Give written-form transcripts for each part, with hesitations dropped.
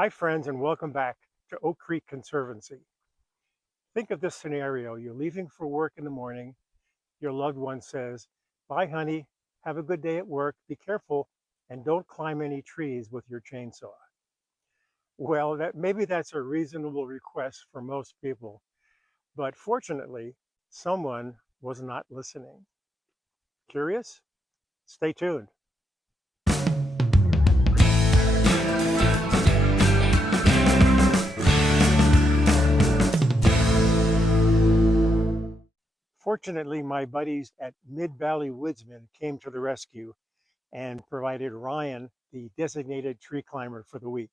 Hi, friends, and welcome back to Oak Creek Conservancy. Think of this scenario. You're leaving for work in the morning. Your loved one says, "Bye, honey. Have a good day at work. Be careful and don't climb any trees with your chainsaw." Well, maybe that's a reasonable request for most people, but fortunately, someone was not listening. Curious? Stay tuned. Fortunately, my buddies at Mid Valley Woodsman came to the rescue and provided Ryan the designated tree climber for the week.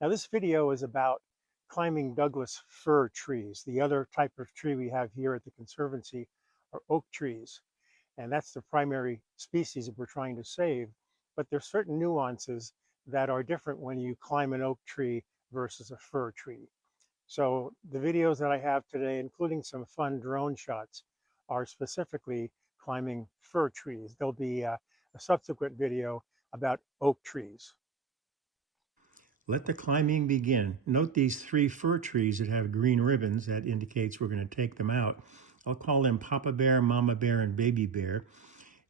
Now, this video is about climbing Douglas fir trees. The other type of tree we have here at the Conservancy are oak trees, and that's the primary species that we're trying to save. But there's certain nuances that are different when you climb an oak tree versus a fir tree. So the videos that I have today, including some fun drone shots, are specifically climbing fir trees. There'll be a subsequent video about oak trees. Let the climbing begin. Note these three fir trees that have green ribbons. That indicates we're going to take them out. I'll call them Papa Bear, Mama Bear, and Baby Bear.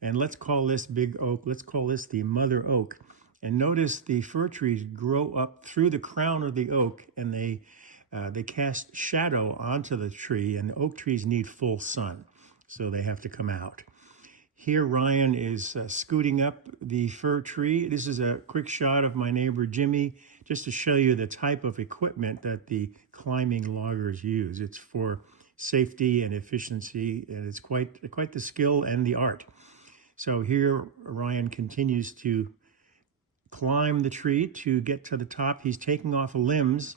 And let's call this big oak, let's call this the mother oak. And notice the fir trees grow up through the crown of the oak, and they cast shadow onto the tree, and the oak trees need full sun, so they have to come out. Here Ryan is scooting up the fir tree. This is a quick shot of my neighbor Jimmy, just to show you the type of equipment that the climbing loggers use. It's for safety and efficiency, and it's quite the skill and the art. So here Ryan continues to climb the tree to get to the top. He's taking off limbs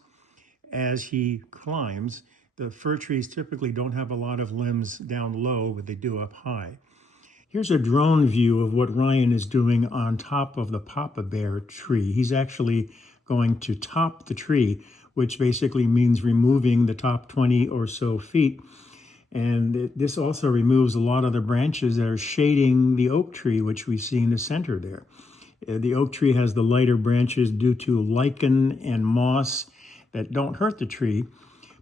as he climbs. The fir trees typically don't have a lot of limbs down low, but they do up high. Here's a drone view of what Ryan is doing on top of the Papa Bear tree. He's actually going to top the tree, which basically means removing the top 20 or so feet. And this also removes a lot of the branches that are shading the oak tree, which we see in the center there. The oak tree has the lighter branches due to lichen and moss that don't hurt the tree,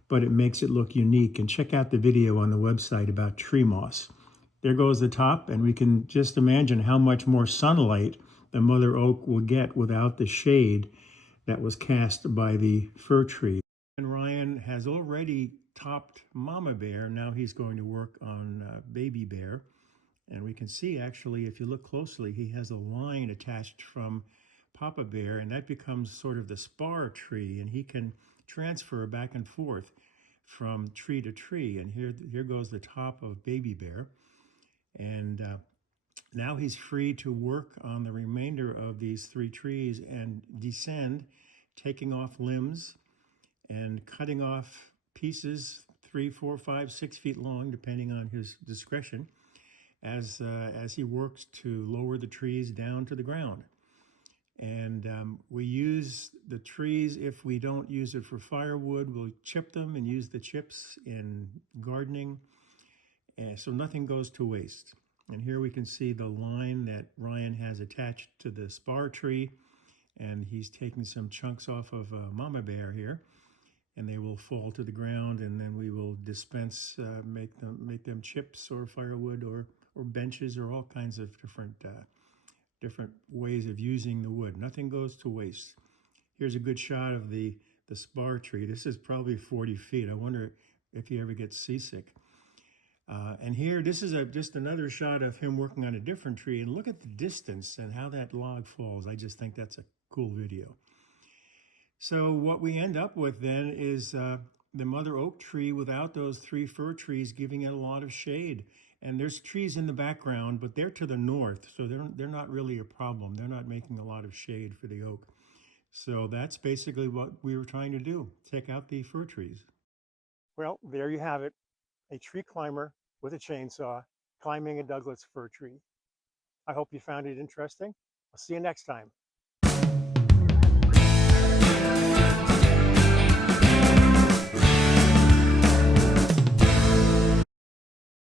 but it makes it look unique. And check out the video on the website about tree moss. There goes the top, and we can just imagine how much more sunlight the mother oak will get without the shade that was cast by the fir tree. And Ryan has already topped Mama Bear. Now he's going to work on Baby Bear. And we can see, actually, if you look closely, he has a line attached from Papa Bear, and that becomes sort of the spar tree, and he can transfer back and forth from tree to tree. And here goes the top of Baby Bear. And now he's free to work on the remainder of these three trees and descend, taking off limbs and cutting off pieces 3, 4, 5, 6 feet long, depending on his discretion, as he works to lower the trees down to the ground. And we use the trees. If we don't use it for firewood, we'll chip them and use the chips in gardening. And so nothing goes to waste. And here we can see the line that Ryan has attached to the spar tree, and he's taking some chunks off of Mama Bear here, and they will fall to the ground, and then we will dispense, make them chips or firewood or benches or all kinds of different ways of using the wood. Nothing goes to waste. Here's a good shot of the spar tree. This is probably 40 feet. I wonder if he ever gets seasick. And here, this is just another shot of him working on a different tree. And look at the distance and how that log falls. I just think that's a cool video. So what we end up with then is the mother oak tree without those three fir trees, giving it a lot of shade. And there's trees in the background, but they're to the north, so they're not really a problem. They're not making a lot of shade for the oak. So that's basically what we were trying to do, take out the fir trees. Well, there you have it, a tree climber with a chainsaw climbing a Douglas fir tree. I hope you found it interesting. I'll see you next time.